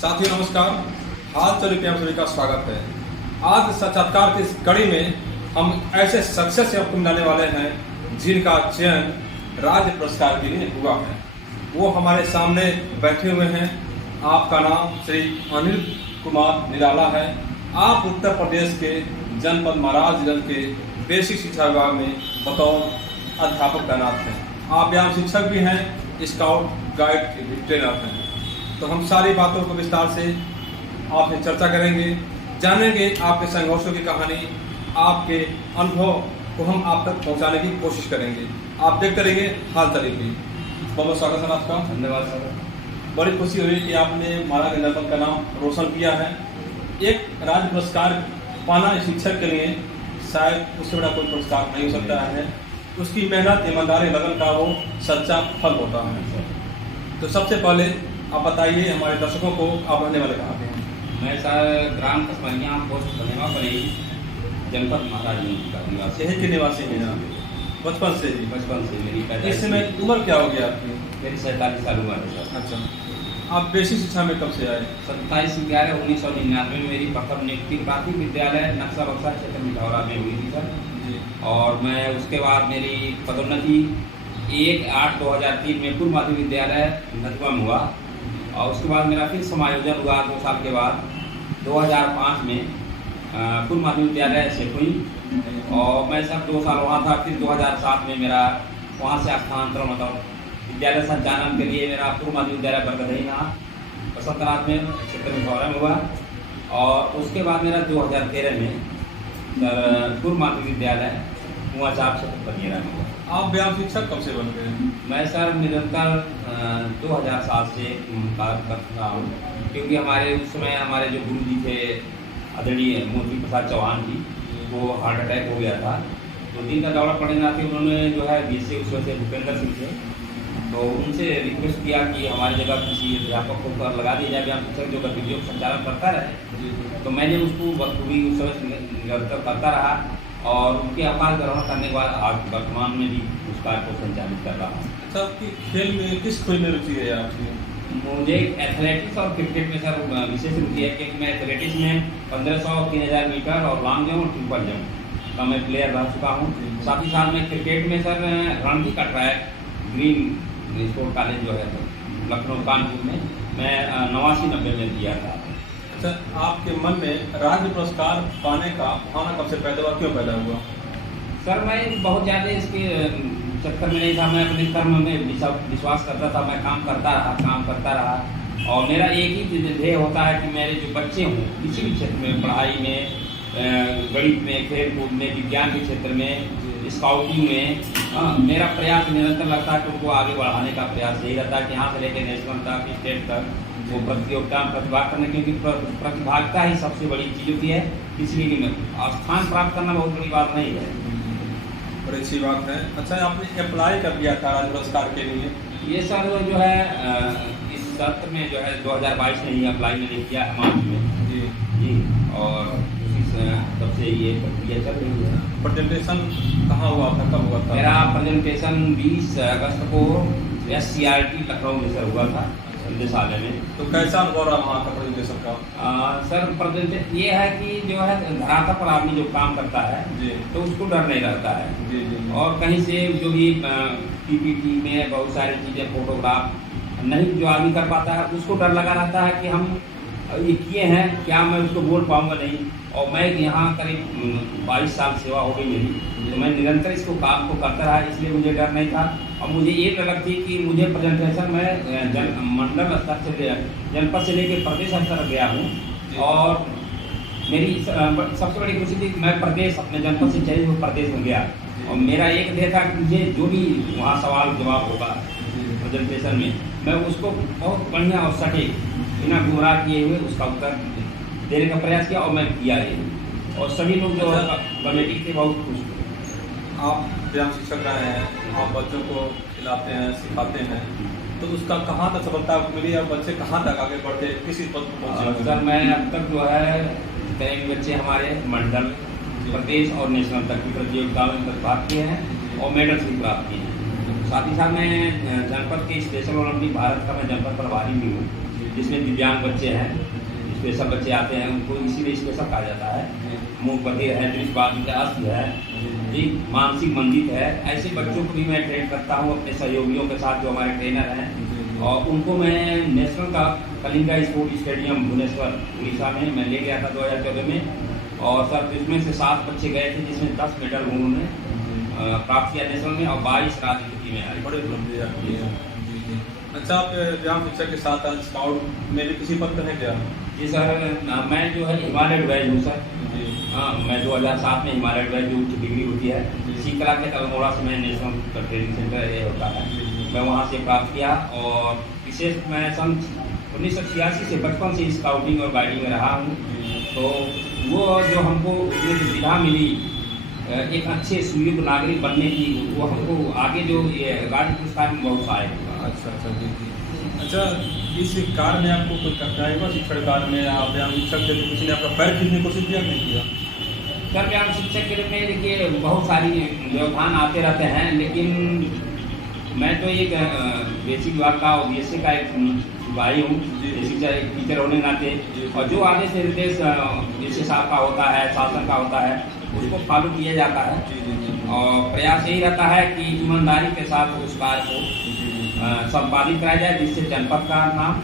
साथियों नमस्कार, हाल चल आप सभी का स्वागत है। आज साक्षात्कार की इस कड़ी में हम ऐसे सक्सेस आपको मिलाने वाले हैं जिनका चयन राज्य पुरस्कार के लिए हुआ है। वो हमारे सामने बैठे हुए हैं। आपका नाम श्री अनिल कुमार निराला है। आप उत्तर प्रदेश के जनपद महाराजगंज के बेसिक शिक्षा विभाग में बतौर अध्यापक तैनात हैं। आप यहाँ शिक्षक भी हैं, स्काउट गाइड के भी ट्रेनर हैं। तो हम सारी बातों को विस्तार से आपसे चर्चा करेंगे, जानेंगे आपके संघर्षों की कहानी, आपके अनुभव को हम आप तक पहुंचाने की कोशिश करेंगे। आप देखते रहिए हाल तरीके। बहुत बहुत स्वागत है आपका। धन्यवाद सर। बड़ी खुशी हुई कि आपने महाराज जनपद का नाम रोशन किया है। एक राज्य पुरस्कार पाना शिक्षक के लिए शायद उससे बड़ा कोई पुरस्कार नहीं हो सकता है। उसकी मेहनत, ईमानदारी, लगन का वो सच्चा फल होता है। तो सबसे पहले आप बताइए हमारे दर्शकों को, आप रहने वाले कहाँ के हैं? मैं सर ग्राम कसमरिया पोस्ट बनेवा पड़ी जनपद महाराजगंज का निवासी। शहर के निवासी हैं आप बचपन से ही? बचपन से मेरी पैदाइश। इस समय उम्र क्या हो गया आपकी? मेरी 47 साल उम्र है सर। अच्छा, आप बेसिक शिक्षा में कब से आए? 27/11/1999 में मेरी प्रथम नियुक्ति प्राथमिक विद्यालय नक्शा बक्सा क्षेत्र मिठौरा में हुई थी सर जी। और मैं उसके बाद मेरी पदोन्नति 1/8/2003 में पूर्व माध्यमिक विद्यालय नथुआ में हुआ और उसके बाद मेरा फिर समायोजन हुआ 2 साल के बाद 2005 में पूर्व माध्यमिक विद्यालय से हुई और मैं सब 2 साल वहाँ था। फिर 2007 में मेरा वहाँ से स्थानांतरण मतलब विद्यालय संचालन के लिए मेरा पूर्व माध्यमिक विद्यालय बरगदहीनाथ बसंतनाथ में क्षेत्र में फॉरम हुआ और उसके बाद मेरा 2013 में पूर्व माध्यमिक विद्यालय कुआचाप क्षेत्र बनिएरा में हुआ। आप व्यायाम शिक्षक कब से बन गए? मैं सर निरंतर 2007 से कार्य कर रहा हूँ क्योंकि हमारे उस समय हमारे जो गुरु जी थे आदरणीय मोती प्रसाद चौहान जी, वो हार्ट अटैक हो गया था। तो दिन का दौरा पड़े ना थे, उन्होंने जो है बीसी उस वजह से भूपेंद्र सिंह थे, तो उनसे रिक्वेस्ट किया कि हमारी जगह किसी अध्यापक को पर लगा दिया जाए व्यायाम शिक्षक जो गतिविधियों का संचालन करता रहे। तो मैंने उसको बखूबी उस समय निरंतर करता रहा और उनके आभार ग्रहण करने के बाद आज वर्तमान में भी उस कार्य को संचालित कर रहा हूँ। अच्छा, आपकी खेल में किस खेल में रुचि है आपकी? मुझे एथलेटिक्स और क्रिकेट में सर विशेष रुचि है क्योंकि मैं एथलेटिक्स में 1500, 3000 मीटर और लॉन्ग जंप और ट्रिपल जंप का मैं प्लेयर रह चुका हूँ। साथ ही साथ में क्रिकेट में सर रणजी का ट्रैक ग्रीन स्पोर्ट कॉलेज जो है लखनऊ कानपुर में मैं 89-90 में दिया था। अच्छा, आपके मन में राज्य पुरस्कार पाने का भावना कब से पैदा हुआ, क्यों पैदा हुआ? सर मैं बहुत ज़्यादा इसके चक्कर में नहीं था। मैं अपने कर्म में विश्वास करता था, मैं काम करता रहा और मेरा एक ही ध्येय होता है कि मेरे जो बच्चे हों किसी भी क्षेत्र में, पढ़ाई में, गणित में, खेल कूद में, विज्ञान के क्षेत्र में, स्काउटिंग में मेरा प्रयास निरंतर लगता है कि उनको आगे बढ़ाने का प्रयास यही रहता है कि यहाँ से लेकर नेशनल तक, स्टेट तक वो प्रतियोगिता में प्रतिभा करने, क्योंकि प्रतिभागिता ही सबसे बड़ी चीज़ होती है। इसलिए स्थान प्राप्त करना बहुत बड़ी बात नहीं है। बड़ी अच्छी बात है। अच्छा, आपने अप्लाई कर दिया था राज्य पुरस्कार के लिए? ये सर जो है इस सत्र में जो है 2022 में ही अप्लाई मैंने किया है मार्च में जी और तब से ये प्रक्रिया चल रही है। प्रेजेंटेशन कहाँ हुआ था, कब हुआ था? मेरा प्रेजेंटेशन 20 अगस्त को SCRT लखनऊ में सर हुआ था निदेशालय में। तो कैसा अनुभव रहा वहाँ का प्रेजेंटेशन का? सर प्रेजेंटेशन ये है कि जो है धरातल पर आदमी जो काम करता है जी तो उसको डर नहीं रहता है जी जी। और कहीं से जो भी PPT में बहुत सारी चीज़ें फोटोग्राफ नहीं जो आदमी कर पाता है उसको डर लगा रहता है कि हम ये किए हैं, क्या मैं उसको बोल पाऊंगा नहीं। और मैं यहाँ करीब 22 साल सेवा हो गई मेरी, तो मैं निरंतर इसको काम को करता रहा, इसलिए मुझे डर नहीं था। और मुझे ये लग थी कि मुझे प्रेजेंटेशन में मंडल स्तर से जनपद से लेकर प्रदेश स्तर तक गया हूँ और मेरी सबसे बड़ी खुशी थी कि मैं प्रदेश अपने जनपद से चयनित हुए प्रदेश में गया और मेरा एक ध्येय था कि मुझे जो भी वहाँ सवाल जवाब होगा प्रेजेंटेशन में मैं उसको बहुत बढ़िया और सटीक बिना गुमराह किए हुए उसका उत्तर देने का प्रयास किया और मैं किया ये और सभी लोग जो कमेटी के बहुत खुश थे। आप व्यायाम शिक्षक रहे हैं, आप बच्चों को खिलाते हैं, सिखाते हैं, तो उसका कहाँ तक सफलता मिली और बच्चे कहाँ तक आगे बढ़ते, किसी पद पर पहुँचे? सर मैं अब तक जो है कई बच्चे हमारे मंडल, प्रदेश और नेशनल तक की प्रतियोगिताओं में प्रतिभाग किए हैं और मेडल्स भी प्राप्त किए हैं। साथ ही साथ मैं जनपद के स्पेशल ओलंपिक भारत का मैं जनपद प्रभारी भी हूँ जिसमें दिव्यांग बच्चे हैं, स्पेशल बच्चे आते हैं, उनको इसीलिए स्पेशल कहा जाता है। मुंह बधिर है, दृष्टिबाधित है, अस्त है, एक मानसिक मंदित है, ऐसे बच्चों को भी मैं ट्रेन करता हूँ अपने सहयोगियों के साथ जो हमारे ट्रेनर हैं, और उनको मैं नेशनल का कलिंगा स्पोर्ट स्टेडियम भुवनेश्वर उड़ीसा में मैं ले गया था 2014 में। और सर इसमें से 7 बच्चे गए थे जिसमें 10 मेडल उन्होंने प्राप्त किया नेशनल में, और 22 राज्य में आए। बड़े उपलब्धि आपकी है। अच्छा, आप व्यायाम शिक्षक के साथ स्काउट में भी किसी पद पर हैं क्या? जी सर, मैं जो है हिमालय एडवाइज हूँ सर। हाँ, मैं 2007 में हिमालय एडवाइज जो उच्च डिग्री होती है शीतला के अल्मोड़ा से मैं नेशनल ट्रेनिंग सेंटर ये होता है, मैं वहाँ से प्राप्त किया। और विशेष मैं सन 1986 से बचपन से स्काउटिंग और गाइडिंग में रहा हूँ। तो वो जो हमको उसमें जो सुविधा मिली एक अच्छे सुयोग्य नागरिक बनने की, वो हमको आगे जो ये राज्य पुरस्कार में बहुत सहायक हुआ। अच्छा जी जी। अच्छा, इस कार्य में आपको कोई कठिनाई हुआ शिक्षण कार्य में? आप व्यायाम शिक्षक थे तो किसी ने आपका पैर खींचने की कोशिश किया नहीं किया? सर व्यायाम शिक्षक के रूप में देखिए बहुत सारी व्यवधान आते रहते हैं, लेकिन मैं तो एक बेसिक विभाग का OBSC का एक सिपाही हूँ, एक टीचर होने के नाते। और जो आगे से निर्देश जैसे साहब का होता है, शासन का होता है, उसको फॉलो किया जाता है। और प्रयास यही रहता है कि ईमानदारी के साथ उस कार्य को संपादित कराया जाए, जिससे जनपद का नाम,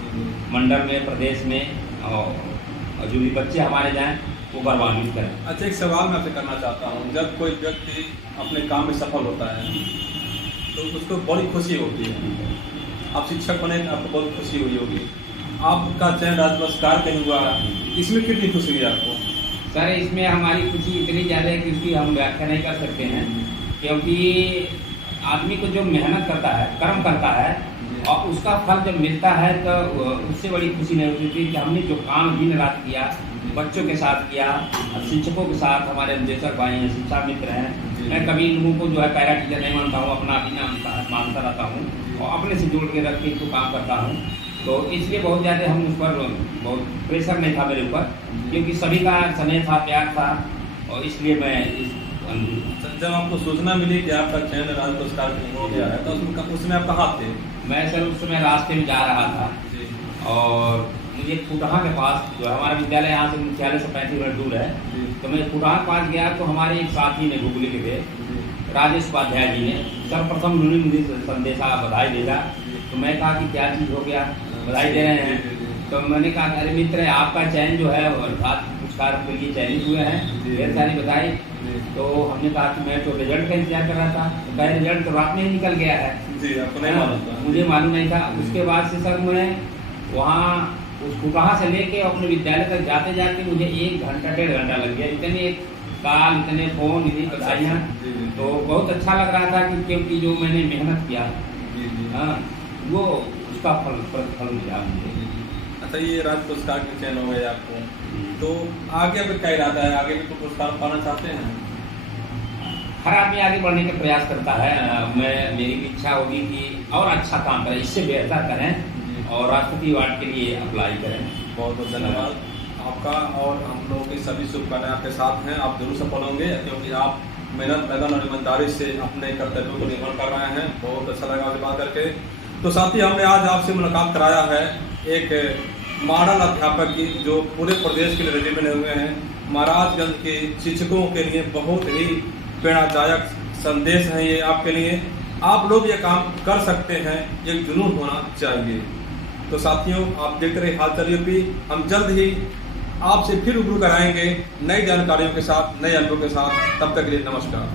मंडल में, प्रदेश में, और जो भी बच्चे हमारे जाएं वो गौरवान्वित करें। अच्छा, एक सवाल मैं आपसे करना चाहता हूँ। जब कोई व्यक्ति अपने काम में सफल होता है तो उसको बड़ी खुशी होती है। आप शिक्षक बने तो आपको बहुत खुशी हुई होगी। आपका चयन राज्य पुरस्कार के हुआ, इसमें कितनी खुशी हुई आपको? सर इसमें हमारी खुशी इतनी ज़्यादा है कि उसकी हम व्याख्या नहीं कर सकते हैं, क्योंकि आदमी को जो मेहनत करता है, कर्म करता है, और उसका फल जब मिलता है तो उससे बड़ी खुशी नहीं होती थी कि हमने जो काम दिन रात किया, बच्चों के साथ किया, शिक्षकों के साथ, हमारे निर्देशक भाई हैं, शिक्षा मित्र हैं। मैं कभी लोगों को जो है पैरा टीचर नहीं मानता हूँ, अपना भी मानता रहता हूँ और अपने से जोड़ के रख के इनको काम करता हूँ। तो इसलिए बहुत ज़्यादा हम उस पर बहुत प्रेशर नहीं था मेरे ऊपर, क्योंकि सभी का स्नेह था, प्यार था, और इसलिए मैं जब आपको सूचना मिली कि आपका चयन राज्य पुरस्कार के लिए हो गया है तो उसमें आप कहाँ थे? मैं सर उस समय रास्ते में जा रहा था, और मुझे फुटहा के पास, जो हमारा विद्यालय यहाँ से मुख्यालय से 35 मिनट दूर है, तो मैं फुटहा के पास गया तो हमारे एक साथी ने, गुगली के थे, राजेश उपाध्याय जी ने सर्वप्रथम उन्होंने मुझे संदेशा बधाई भेजा। तो मैं कहा कि क्या चीज़ हो गया, बधाई दे रहे हैं? तो मैंने कहा अरे मित्र, आपका चयन जो है राज्य पुरस्कार के लिए चयनित हुए हैं, ढेर सारी बधाई। तो हमने कहा कि मैं तो रिजल्ट का इंतजार कर रहा था, तो कह रिजल्ट तो रात में ही निकल गया है। जी, आपको नहीं मालूम था? मुझे मालूम नहीं था। उसके बाद से सर मैं वहाँ उस फुटहा से लेके अपने विद्यालय तक जाते जाते मुझे 1 घंटा 1.5 घंटा लग गया। इतने काल, इतने फोन, इतनी बधाइयाँ, तो बहुत अच्छा लग रहा था कि क्योंकि जो मैंने मेहनत किया, हाँ, वो उसका फल मिला मुझे। अच्छा, ये राज्य पुरस्कार के चयन हो गए आपको, तो आगे अब क्या इरादा है? आगे भी तो पुरस्कार पाना चाहते हैं? हर आदमी आगे बढ़ने का प्रयास करता है। मेरी भी इच्छा होगी कि और अच्छा काम करें, इससे बेहतर करें, और राष्ट्रपति अवार्ड के लिए अप्लाई करें। बहुत बहुत धन्यवाद आपका, और हम लोगों की सभी शुभकामनाएं आपके साथ हैं। आप जरूर सफल होंगे, क्योंकि आप मेहनत, लगन और ईमानदारी से अपने कर्तव्यों को निर्वहन कर रहे हैं। बहुत अच्छा लगा आपसे बात करके। तो साथ ही हमने आज आपसे मुलाकात कराया है एक मॉडल अध्यापक की, जो पूरे प्रदेश के लिए रेडी बने हुए हैं। महाराजगंज के शिक्षकों के लिए बहुत ही प्रेरणादायक संदेश है ये आपके लिए। आप लोग ये काम कर सकते हैं, एक जुनून होना चाहिए। तो साथियों, आप देखते रहिए हालचाल यूपी। हम जल्द ही आपसे फिर रूबरू कराएंगे नई जानकारियों के साथ, नए अनुभव के साथ। तब तक के लिए नमस्कार।